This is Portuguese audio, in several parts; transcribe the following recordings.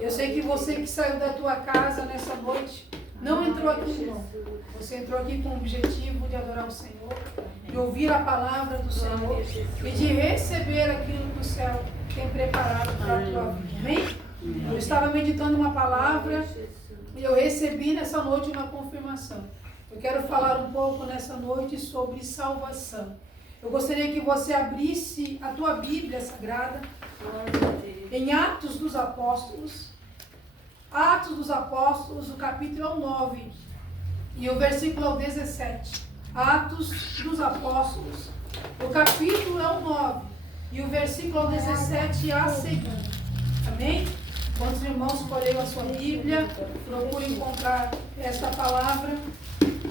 Eu sei que você que saiu da tua casa nessa noite, não entrou aqui em vão. Você entrou aqui com o objetivo de adorar o Senhor, de ouvir a palavra do Senhor e de receber aquilo que o céu tem preparado para a tua vida. Amém? Eu estava meditando uma palavra e eu recebi nessa noite uma confirmação. Eu quero falar um pouco nessa noite sobre salvação. Eu gostaria que você abrisse a tua Bíblia Sagrada em Atos dos Apóstolos. Atos dos Apóstolos, o capítulo é o 9 e o versículo é o 17. Atos dos Apóstolos, o capítulo é o 9 e o versículo é o 17 a seguir. Amém? Quantos irmãos escolheram a sua Bíblia, procure encontrar esta palavra.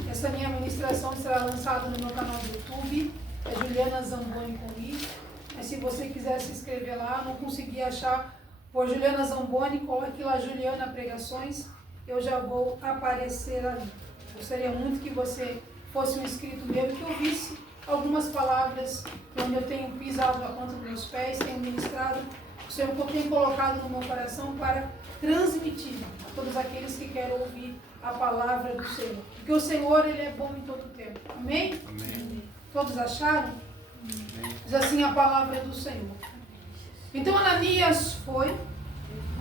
Essa minha ministração será lançada no meu canal do YouTube, é Juliana Zamboni com I. Mas se você quiser se inscrever lá, não consegui achar por Juliana Zamboni, coloque lá Juliana Pregações, eu já vou aparecer ali. Gostaria muito que você fosse um inscrito meu e que ouvisse algumas palavras onde eu tenho pisado a ponta dos meus pés, tenho ministrado, o Senhor tem colocado no meu coração para transmitir a todos aqueles que querem ouvir a palavra do Senhor. Porque o Senhor, Ele é bom em todo o tempo. Amém? Amém. Todos acharam? Amém. Diz assim a palavra do Senhor. Então Ananias foi,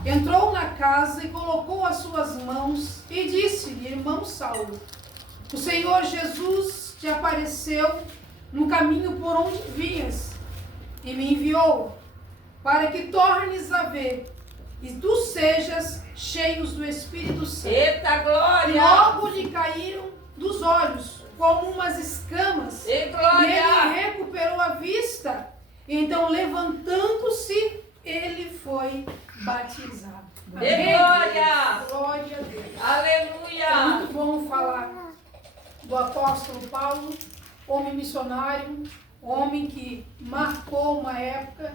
entrou na casa e colocou as suas mãos e disse-lhe: irmão Saulo, o Senhor Jesus te apareceu no caminho por onde vinhas e me enviou para que tornes a ver e tu sejas cheios do Espírito Santo. Eita glória! Logo lhe caíram dos olhos como umas escamas E e glória! ele recuperou a vista. Então, levantando-se, ele foi batizado. E glória! Glória a Deus. É Aleluia! muito bom falar do apóstolo Paulo, homem missionário, homem que marcou uma época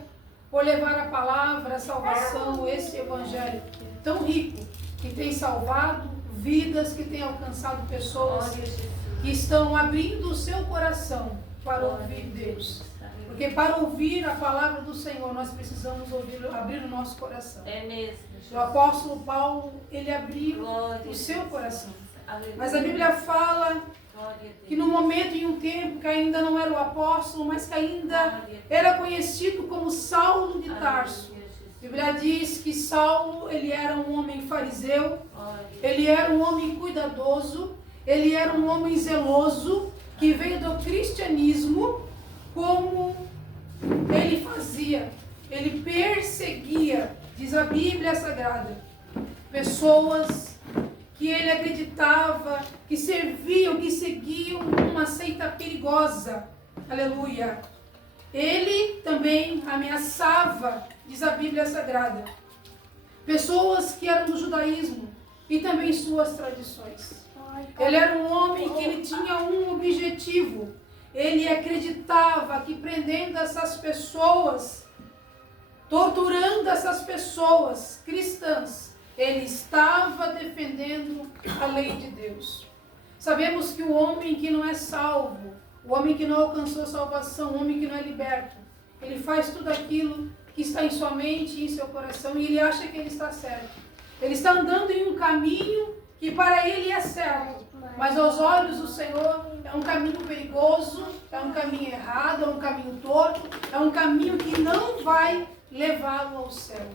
por levar a palavra, a salvação, esse evangelho tão rico, que tem salvado vidas, que tem alcançado pessoas que estão abrindo o seu coração para ouvir Deus. Porque para ouvir a palavra do Senhor, nós precisamos abrir o nosso coração. É mesmo. O apóstolo Paulo, ele abriu Glória o seu coração. Aleluia. Mas a Bíblia fala Glória a Deus. que no momento, em um tempo, que ainda não era o apóstolo, mas que ainda era conhecido como Saulo de Tarso. A Bíblia diz que Saulo, ele era um homem fariseu, ele era um homem cuidadoso, ele era um homem zeloso, que veio do cristianismo. Como ele fazia, ele perseguia, diz a Bíblia Sagrada, pessoas que ele acreditava, que serviam, que seguiam uma seita perigosa. Aleluia. Ele também ameaçava, diz a Bíblia Sagrada, pessoas que eram do judaísmo e também suas tradições. Ele era um homem que ele tinha um objetivo. Ele acreditava que prendendo essas pessoas, torturando essas pessoas cristãs, ele estava defendendo a lei de Deus. Sabemos que o homem que não é salvo, o homem que não alcançou salvação, o homem que não é liberto, ele faz tudo aquilo que está em sua mente e em seu coração e ele acha que ele está certo. Ele está andando em um caminho que para ele é certo, mas aos olhos do Senhor é um caminho perigoso, é um caminho errado, é um caminho torto, é um caminho que não vai levá-lo ao céu.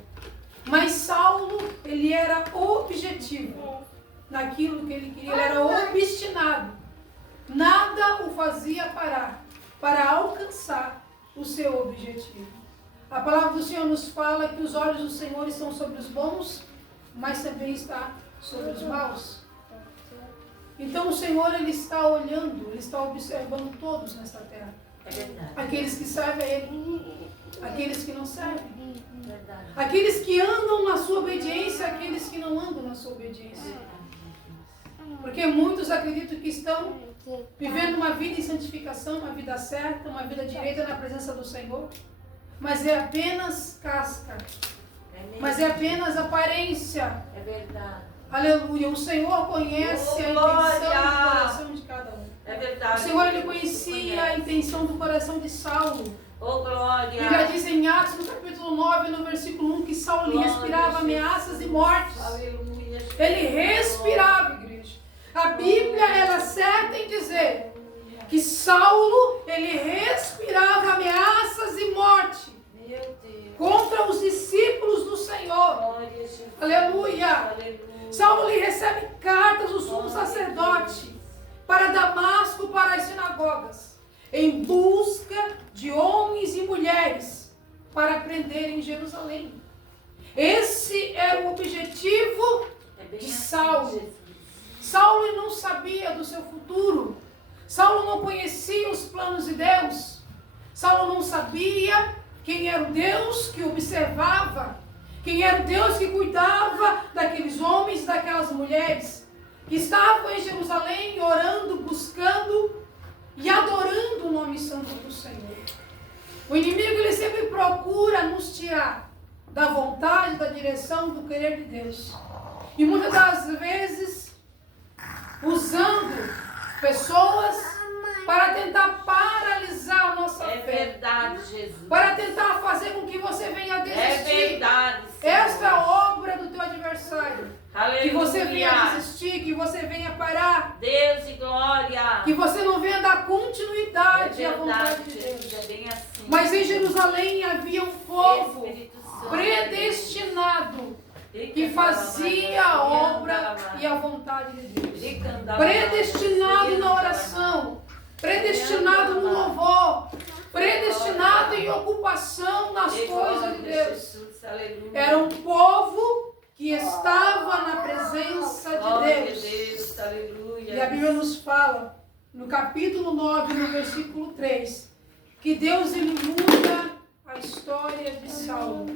Mas Saulo, ele era objetivo naquilo que ele queria, ele era obstinado. Nada o fazia parar para alcançar o seu objetivo. A palavra do Senhor nos fala que os olhos do Senhor estão sobre os bons, mas também está sobre os maus. Então o Senhor, ele está olhando, ele está observando todos nesta terra. É verdade. Aqueles que servem a Ele, aqueles que não servem. Verdade. Aqueles que andam na sua obediência, aqueles que não andam na sua obediência. Porque muitos acreditam que estão vivendo uma vida em santificação, uma vida certa, uma vida direita na presença do Senhor. Mas é apenas casca. Mas é apenas aparência. É verdade. Aleluia. O Senhor conhece a intenção do coração de cada um. É verdade. O Senhor, ele conhecia a intenção do coração de Saulo. Oh, glória. A Bíblia diz em Atos, no capítulo 9, no versículo 1, que Saulo Glória, respirava ameaças e mortes. Aleluia. Ele respirava, igreja. A Bíblia, ela acerta em dizer que Saulo, ele respirava ameaças e morte Meu Deus. contra os discípulos do Senhor. Glória, Jesus. Aleluia. Aleluia. Saulo, ele recebe cartas do sumo sacerdote para Damasco, para as sinagogas. em busca de homens e mulheres para prender em Jerusalém. Esse era o objetivo de Saulo. Saulo não sabia do seu futuro. Saulo não conhecia os planos de Deus. Saulo não sabia quem era o Deus que observava, quem era o Deus que cuidava daqueles homens e daquelas mulheres que estavam em Jerusalém orando, buscando e adorando o nome santo do Senhor. O inimigo, ele sempre procura nos tirar da vontade, da direção, do querer de Deus. E muitas das vezes, usando pessoas para tentar paralisar a nossa fé. É verdade, Jesus. Para tentar fazer com que você venha a desistir. É verdade, Senhor. Esta é a obra do teu adversário. Aleluia. Que você venha desistir, que você venha parar. Deus e glória. Que você não venha dar continuidade à vontade de Deus. Jesus, é bem assim. Mas em Jerusalém havia um povo Espírito Santo. predestinado que fazia a obra e a vontade de Deus. Predestinado na oração, predestinado no louvor, predestinado em ocupação nas coisas de Deus. Era um povo que estava na presença de Deus. E a Bíblia nos fala, no capítulo 9, no versículo 3, que Deus, ele muda a história de Saulo.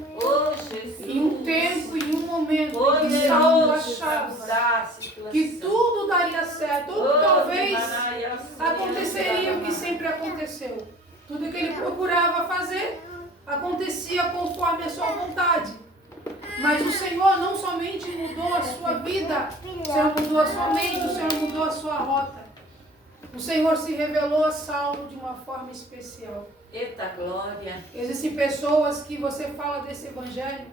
Em um tempo, em um momento, em que Saulo achava que tudo daria certo, tudo talvez aconteceria o que sempre aconteceu. Tudo que ele procurava fazer acontecia conforme a sua vontade. Mas o Senhor não somente mudou a sua vida, o Senhor mudou a sua mente, o Senhor mudou a sua rota. O Senhor se revelou a Saulo de uma forma especial. Eita glória. Existem pessoas que você fala desse evangelho,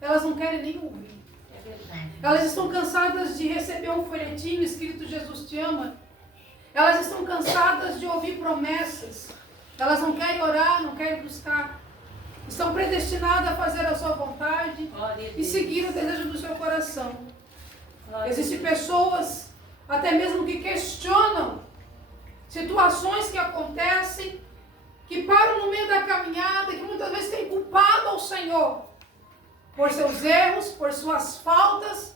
elas não querem nem ouvir. É verdade. Elas estão cansadas de receber um folhetinho escrito Jesus te ama. Elas estão cansadas de ouvir promessas. Elas não querem orar, não querem buscar. Estão predestinadas a fazer a sua vontade e seguir o desejo do seu coração. Existem pessoas, até mesmo que questionam situações que acontecem, que param no meio da caminhada, que muitas vezes têm culpado ao Senhor por seus erros, por suas faltas.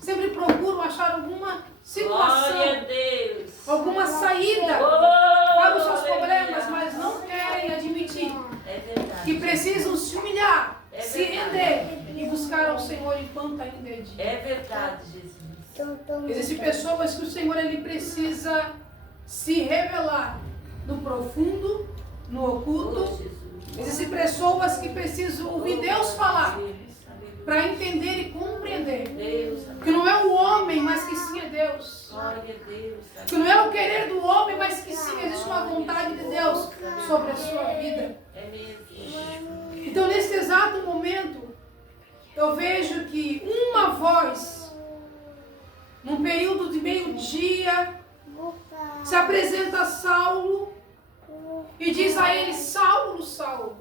Sempre procuram achar alguma situação, alguma saída para os seus problemas, mas não querem admitir que precisam se humilhar, se render e buscar ao Senhor enquanto ainda é dia. É verdade, Jesus. Existem pessoas que o Senhor, ele precisa se revelar no profundo, no oculto. Existem pessoas que precisam ouvir Deus falar para entender e compreender que não é o homem, mas que sim é Deus. Que não é o querer do homem, mas que sim existe uma vontade de Deus sobre a sua vida. Então, nesse exato momento, eu vejo que uma voz, num período de meio-dia, se apresenta a Saulo e diz a ele: Saulo, Saulo.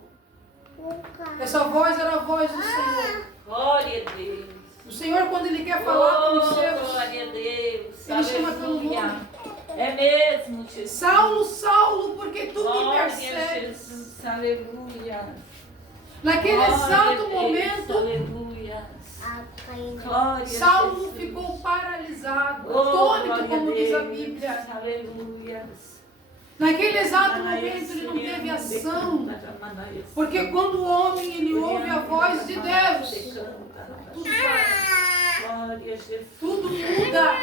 Essa voz era a voz do Senhor. Glória a Deus. O Senhor, quando ele quer falar com os seus, glória a Deus. ele chama pelo nome. É mesmo, Jesus. Saulo, Saulo, porque tu me Glória a persegues. Jesus. Aleluia. Naquele Glória a exato Deus. momento, Aleluia. Glória a Saulo Jesus. ficou paralisado, Oh, atônito, glória como diz a Deus. Bíblia. Aleluia. Naquele exato momento ele não teve ação, porque quando o homem ele ouve a voz de Deus, tudo vai, Glória a Jesus. tudo muda.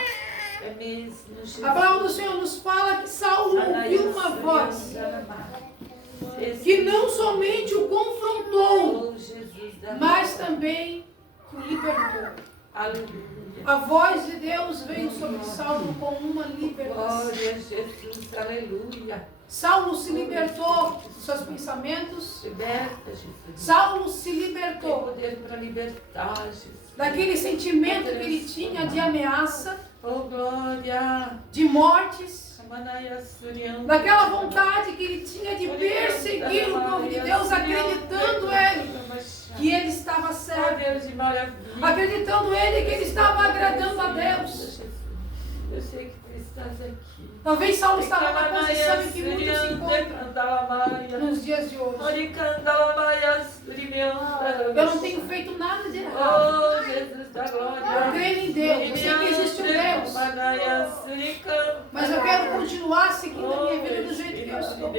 É mesmo, Jesus. A palavra do Senhor nos fala que Saulo ouviu uma voz que não somente o confrontou, Oh, Jesus da mas também o libertou. Aleluia. A voz de Deus veio sobre Saulo com uma libertação. Glória a Jesus. Aleluia. Saulo se libertou dos seus pensamentos. Liberta, Jesus. Saulo se Tem libertou poder para libertar, Jesus. daquele sentimento que ele tinha de ameaça, Oh, glória. de mortes, Manaya Surian. daquela vontade que ele tinha de perseguir o povo de Deus, acreditando ele que ele estava certo, Deus de maravilha. acreditando ele que ele estava agradando a Deus. Eu sei que tu estás aqui. Talvez Saulo estava na posição em que muitos se encontram nos dias de hoje. Eu não tenho feito nada de errado. Oh, Jesus da glória. Eu creio em Deus. Eu sei que existe um Deus. Mas eu quero continuar seguindo a minha vida do jeito que eu estou.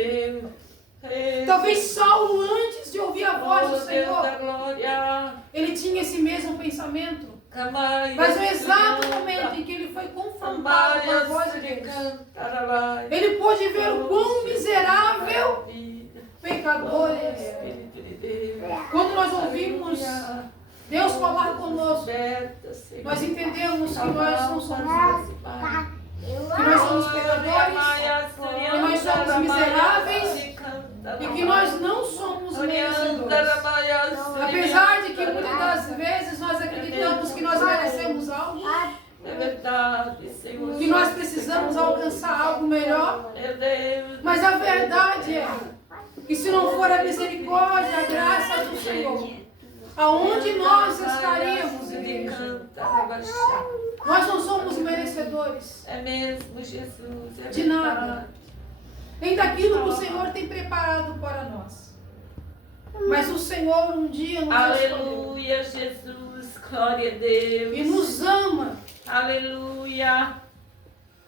Talvez Saulo, antes de ouvir a voz do Senhor, ele tinha esse mesmo pensamento. Mas no exato momento em que ele foi confrontado com a voz de Deus, ele pôde ver o quão miserável pecador ele é. Quando nós ouvimos Deus falar conosco, nós entendemos que nós não somos Deus, que nós somos pecadores, que nós somos miseráveis e que nós não somos merecedores. Apesar de que muitas das vezes nós acreditamos que nós merecemos algo, É verdade, Senhor. que nós precisamos alcançar algo melhor, mas a verdade é que se não for a misericórdia, a graça do Senhor, aonde nós estaríamos, igreja? Nós não somos merecedores É mesmo, Jesus. É de nada, nem daquilo que o Senhor tem preparado para nós. Mas o Senhor um dia nos escolheu Aleluia, Jesus. Glória a Deus. e nos ama Aleluia.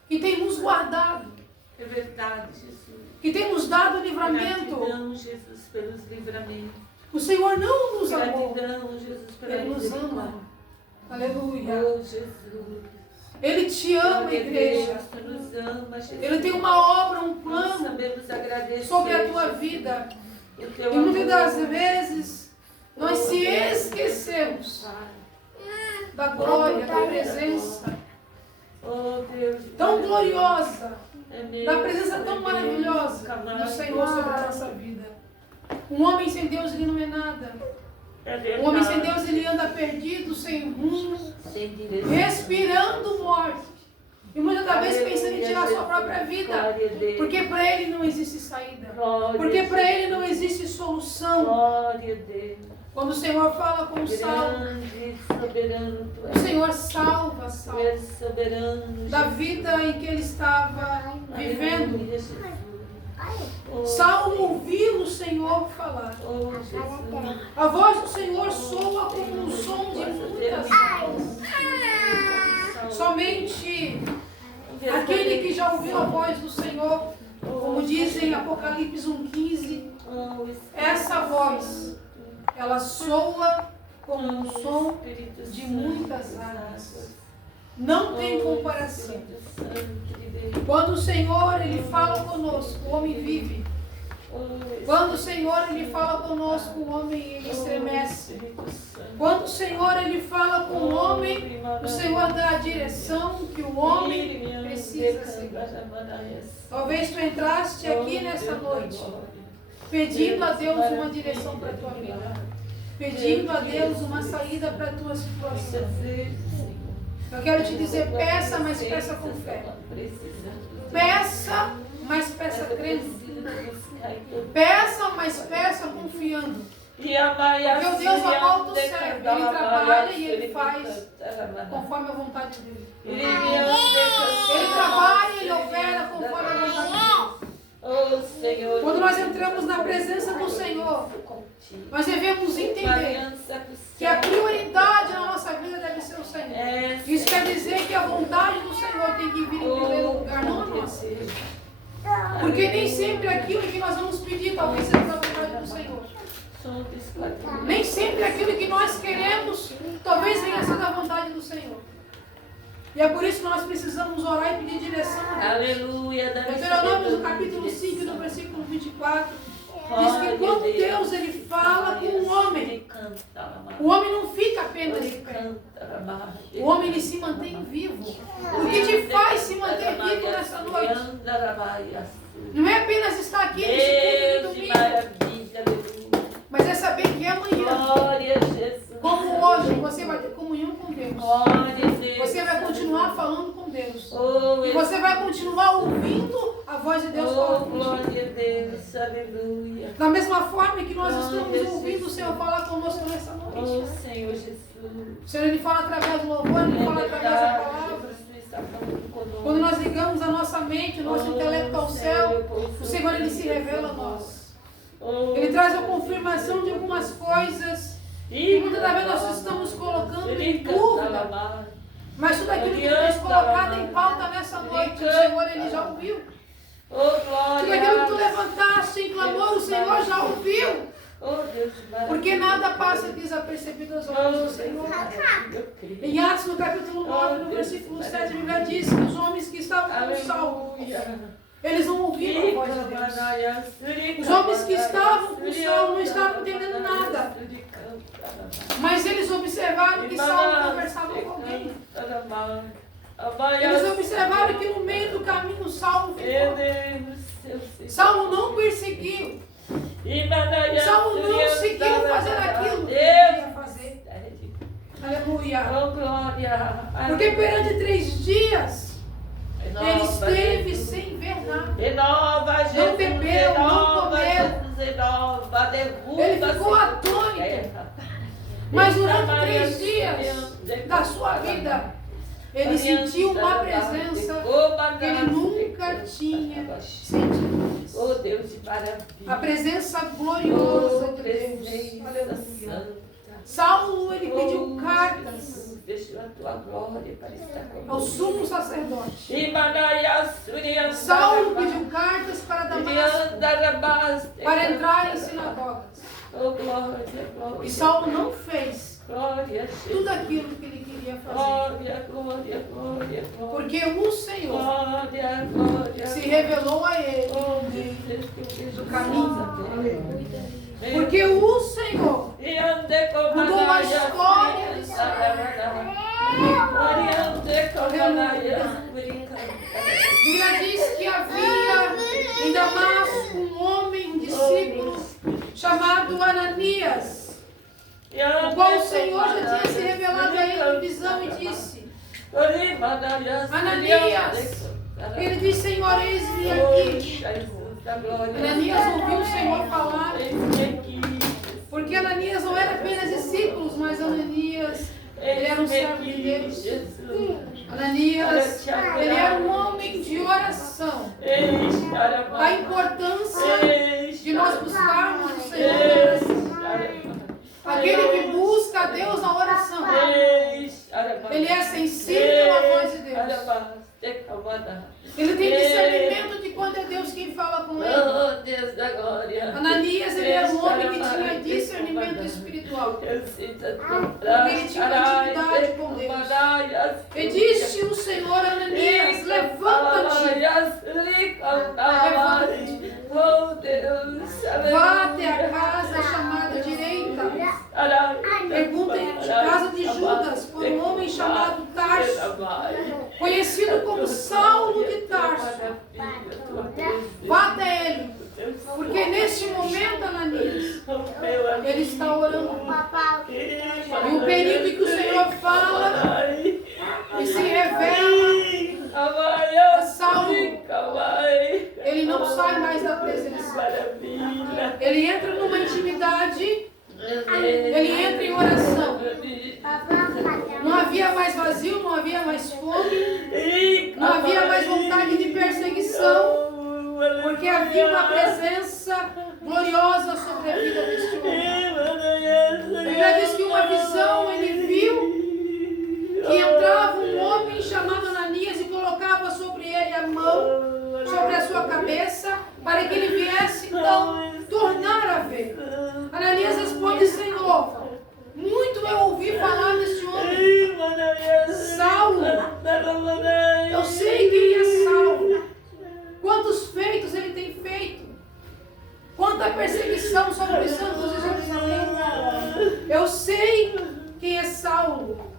e tem nos guardado, É verdade, Jesus. que tem nos dado livramento. Gratidão, Jesus, pelos livramentos. O Senhor não nos amou, Gratidão, Jesus, pela Ele nos misericórdia. ama. Aleluia. Oh, Jesus. Ele te ama, Glória a igreja. Deus, tu nos ama, Jesus. Ele tem uma obra, um Nós plano sabemos agradecer sobre a tua Jesus, vida. o teu E muitas das amor. vezes nós se esquecemos da glória, da presença Oh, Deus. tão gloriosa, É mesmo, da presença tão é maravilhosa mesmo, do Senhor sobre a nossa vida. Um homem sem Deus, ele não é nada. É verdade. Um homem sem Deus, ele anda perdido, sem rumo, Sem direção. respirando morte. E muitas das vezes pensando em tirar a sua própria vida. Glória a Deus. Porque para ele não existe saída. Glória Porque a para ele não existe solução. Glória a Deus. Quando o Senhor fala com Saulo, Grande, soberano tu o és. Senhor salva Tu Saulo és soberano. da Jesus. vida em que ele estava vivendo. Aleluia, Jesus. Oh, Saulo ouviu o Senhor falar. Oh, Jesus. A voz do Senhor soa como um som de muitas águas. Somente aquele que já ouviu a voz do Senhor, como dizem em Apocalipse 1,15, essa voz, ela soa como um som de muitas águas. Não tem comparação. Quando o Senhor ele fala conosco, o homem vive. Quando o Senhor ele fala conosco, o homem ele estremece. Quando o Senhor ele fala com o homem, o Senhor dá a direção que o homem precisa seguir. Talvez tu entraste aqui nessa noite pedindo a Deus uma direção para a tua vida, pedindo a Deus uma saída para a tua situação. Eu quero te dizer, peça, mas peça com fé. Peça, mas peça crendo. Peça, mas peça confiando. Porque o Deus a qual tu serve, Ele trabalha e Ele faz conforme a vontade dEle. Ele trabalha e Ele opera conforme a vontade dEle. Quando nós entramos na presença do Senhor, nós devemos entender que a prioridade na nossa vida deve ser o Senhor. Isso quer dizer que a vontade do Senhor tem que vir em primeiro lugar, não a nossa. Porque nem sempre aquilo que nós vamos pedir talvez seja da vontade do Senhor. Nem sempre aquilo que nós queremos talvez venha a ser da vontade do Senhor. E é por isso que nós precisamos orar e pedir direção a Deus. Aleluia. Deuteronômio no capítulo 5, no versículo 24, diz que quando Deus ele fala com o homem não fica apenas de pé. O homem ele se mantém vivo. O que te faz se manter vivo nessa noite? Não é apenas estar aqui nesse culto de domingo, mas é saber que amanhã, como hoje, você vai ter comunhão com Deus. Você vai continuar falando com Deus. E você vai continuar ouvindo a voz de Deus falando contigo. Da mesma forma que nós estamos ouvindo o Senhor falar conosco nessa noite. Senhor Jesus. O Senhor ele fala através do louvor, ele fala através da palavra. Quando nós ligamos a nossa mente, o nosso intelecto ao céu, o Senhor ele se revela a nós. Ele traz a confirmação de algumas coisas que muitas das vezes nós estamos colocando em dúvida. Mas tudo aquilo que tens colocado em pauta nessa noite, o Senhor ele já ouviu. Tudo aquilo que tu levantaste em clamor, o Senhor já ouviu. Porque nada passa desapercebido aos olhos do Senhor. Em Atos, no capítulo 9, no versículo 7, a Bíblia diz que os homens que estavam com Saulo, eles não ouviram a voz de Deus. Os homens que estavam com Saulo não estavam entendendo nada. Mas eles observaram que Saulo conversava com alguém. Eles observaram que no meio do caminho Saulo ficou. Saulo não perseguiu. Saulo não seguiu fazer aquilo que ele queria fazer. Aleluia. Porque perante 3 dias ele esteve sem ver nada. Não bebeu, não comeu. Ele ficou atônito. Mas durante 3 dias da sua vida, ele sentiu uma presença que ele nunca tinha sentido. Oh Deus de maravilha. A presença gloriosa de Deus. Aleluia. Saulo, ele pediu cartas ao sumo sacerdote. Saulo pediu cartas para Damasco, para entrar em sinagogas. E Saulo não fez tudo aquilo que ele queria fazer. Porque o Senhor se revelou a ele do caminho. Porque o Senhor mudou a história de Saulo. Bíblia diz que havia em Damasco um homem, um discípulo chamado Ananias, o qual o Senhor já tinha se revelado a ele em visão e disse: Ananias. Ele disse: Senhor, eis-me aqui. Ananias ouviu o Senhor falar, porque Ananias não era apenas discípulo, mas Ananias, ele era um servo de Deus. Ananias, ele era um homem de oração. A importância de nós buscarmos o Senhor. Aquele que busca a Deus na oração, ele é sensível à voz de Deus. Ele tem discernimento de quando é Deus quem fala com ele. Ananias, ele era um homem que tinha discernimento espiritual. Porque ele tinha uma intimidade com Deus. E disse o Senhor a Ananias: levanta-te. Levanta-te. Vá até a casa chamada direita. Pergunta em casa de Judas por um homem chamado Tarso, conhecido como Saulo de Tarso. Vá até ele, porque neste momento, Ananias, ele está orando. E o período em que o Senhor fala e se revela a Saulo, ele não sai mais da presença. Ele entra numa intimidade. Ele entra em oração. Não havia mais vazio, não havia mais fome, não havia mais vontade de perseguição, porque havia uma presença gloriosa sobre a vida deste homem. A Bíblia diz que uma visão ele viu que entrava um homem chamado Ananias e colocava sobre ele a mão, sobre a sua cabeça, para que ele viesse então tornar a ver. Ananias responde: Senhor, muito eu ouvi falar deste homem, Saulo. Eu sei quem é Saulo, quantos feitos ele tem feito, quanta perseguição sobre os santos de Jerusalém. Eu sei quem é Saulo.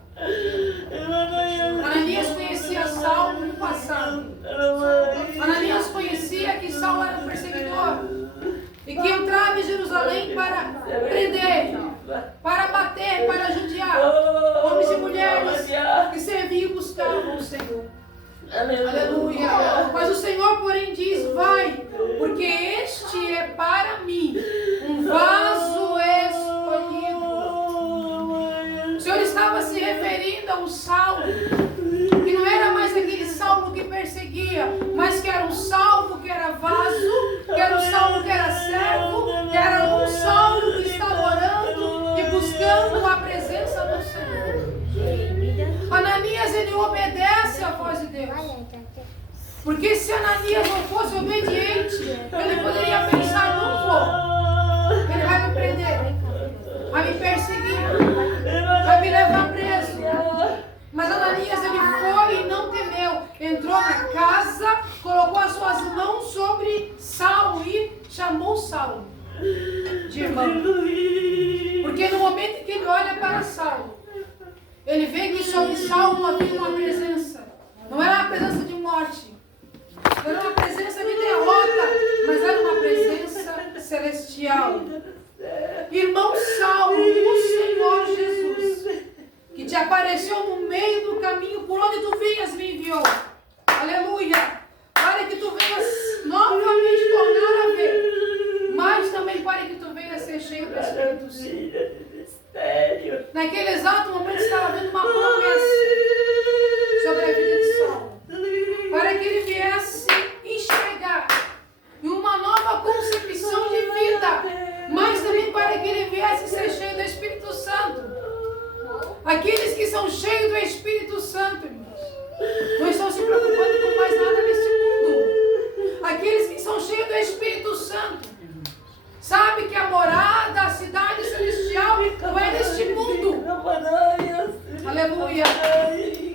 Ananias conhecia Saulo no passado. Ananias conhecia que Saulo era um perseguidor e que entrava em Jerusalém para prender, para bater, para judiar homens e mulheres que serviam e buscavam o Senhor. Aleluia. Mas o Senhor, porém, diz: vai, porque este é para mim um vaso escolhido. O Senhor estava se referindo a um Saulo que não era mais aquele Porque se Ananias não fosse obediente, ele poderia pensar, não vou. Ele vai me prender, vai me perseguir, vai me levar preso. Mas Ananias, ele foi e não temeu. Entrou na casa, colocou as suas mãos sobre Saulo e chamou Saulo de irmão. Porque no momento em que ele olha para Saulo, ele vê que sobre Saulo havia uma presença. Não era uma presença de morte, não era uma presença de derrota, mas era uma presença celestial. Irmão Saulo, o Senhor Jesus, que te apareceu no meio do caminho, por onde tu vinhas, me enviou. Aleluia! Para que tu venhas novamente tornar a ver, mas também para que tu venhas ser cheio do Espírito Santo. Naquele exato momento estava havendo uma promessa sobre a vida de Saulo, para que ele viesse enxergar em uma nova concepção de vida, mas também para que ele viesse ser cheio do Espírito Santo. Aqueles que são cheios do Espírito Santo, irmãos, não estão se preocupando com mais nada neste mundo. Aqueles que são cheios do Espírito Santo, sabe que a morada, a cidade celestial não é neste mundo. Aleluia.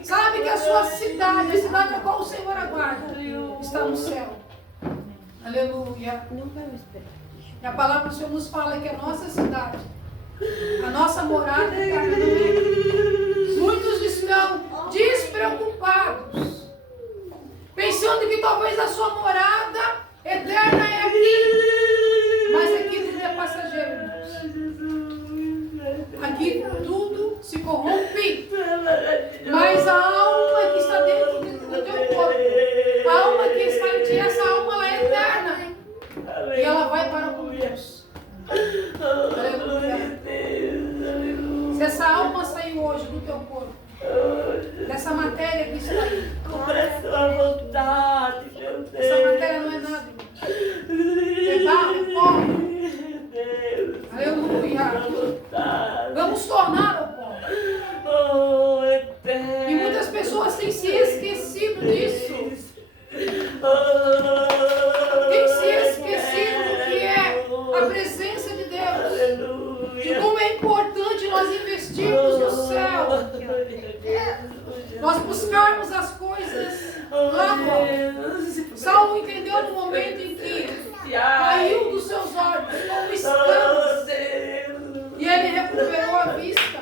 Sabe que a sua cidade, a cidade a qual o Senhor aguarda, está no céu. Aleluia. E a palavra do Senhor nos fala que a nossa cidade, a nossa morada eterna não é. Muitos estão despreocupados, pensando que talvez a sua morada eterna é aqui, mas aqui tudo é passageiro, irmãos. Aqui tudo se corrompe, mas a alma que está dentro do teu corpo, a alma que está em ti, essa alma ela é eterna e ela vai para com Deus. Aleluia. Se essa alma saiu hoje do teu corpo, dessa matéria que está aí, essa matéria não é nada, irmão. É barro, é pó. Aleluia. Vamos tornar o pó. E muitas pessoas têm se esquecido disso. Tem se esquecido do que é a presença de Deus, de como é importante nós investirmos no céu, nós buscarmos as coisas lá fora. Saulo entendeu no momento em que caiu dos seus olhos como escamas e ele recuperou a vista,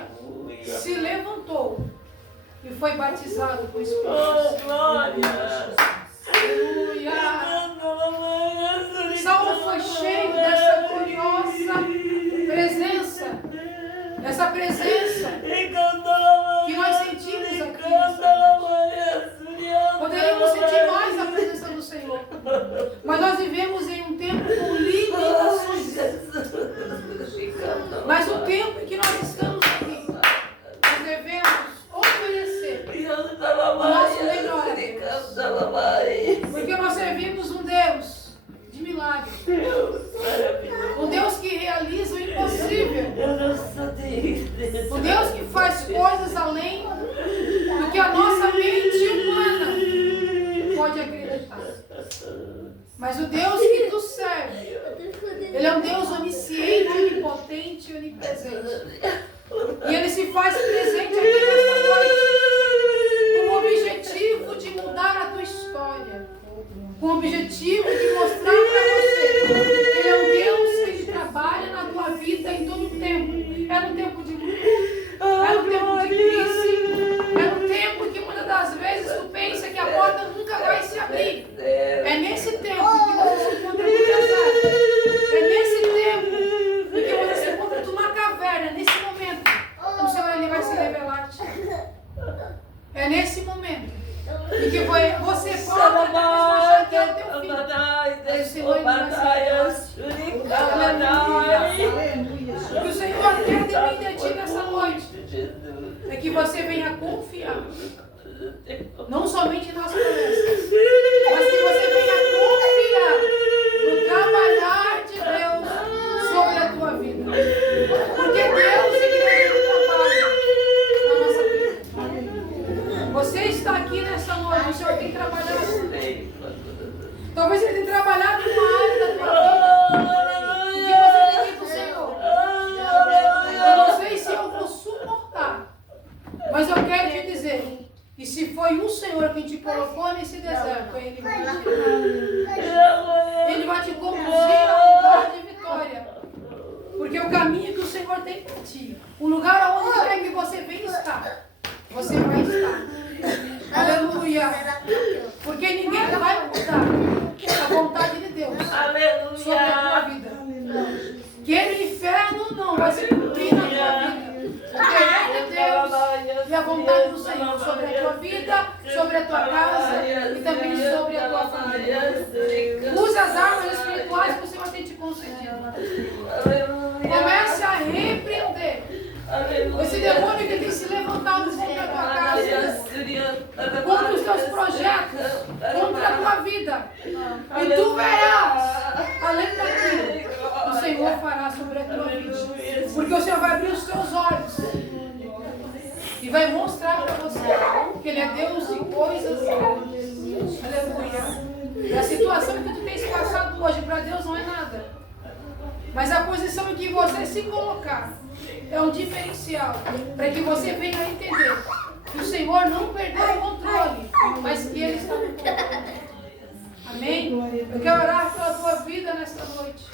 se levantou e foi batizado com o Espírito Santo. Aleluia! Saulo foi cheio dessa gloriosa presença, essa presença que nós sentimos aqui. Poderíamos sentir mais a presença do Senhor, mas nós vivemos em um tempo com limitações. Mas o tempo em que nós estamos aqui, nós devemos oferecer o nosso melhor a Deus, porque nós servimos um Deus de milagres, um Deus que realiza o impossível, um Deus que faz coisas além do que a nossa mente humana pode acreditar. Mas o Deus que tu serve, Ele é um Deus onisciente, onipotente e onipresente. E Ele se faz presente aqui nesta noite com o objetivo de mudar a tua história, com o objetivo de mostrar para você que Ele é um Deus que Ele trabalha na tua vida em todo o tempo. É no tempo de luta, é no tempo de crise, é no tempo que muitas das vezes tu pensa que a porta nunca vai se abrir. É nesse tempo que você se encontra atrasado. É nesse tempo que você se encontra numa caverna. Nesse momento, o Senhor Ele vai se revelar. É nesse momento em que você pode achar que é o teu filho. Mas o Senhor Ele vai se revelar. O que o Senhor quer depender de ti nessa noite é que você venha confiar, não somente nas promessas, mas que você venha confiar no trabalhar de Deus sobre a tua vida. Porque Deus é que tem trabalho na nossa vida. Você está aqui nessa noite, o Senhor tem trabalhado. tem para ti. O lugar onde quer que você venha estar, você vai estar. Aleluia. Porque ninguém vai mudar a vontade de Deus sobre a tua vida. Que no inferno não vai se cumprir na tua vida. O querer de Deus e a vontade do Senhor sobre a tua vida, sobre a tua casa e também sobre a tua família. Usa as armas espirituais que o Senhor tem te concedido. Comece a repreender esse demônio que tem se levantado contra a tua casa, contra os teus projetos, contra a tua vida. E tu verás, além daquilo, o Senhor fará sobre a tua vida. Porque o Senhor vai abrir os teus olhos e vai mostrar para você que Ele é Deus de coisas grandes. Aleluia. E a situação que tu tens passado hoje para Deus não é nada. Mas a posição em que você se colocar é um diferencial para que você venha a entender que o Senhor não perdeu o controle, mas que Ele está no controle. Amém? Eu quero orar pela tua vida nesta noite.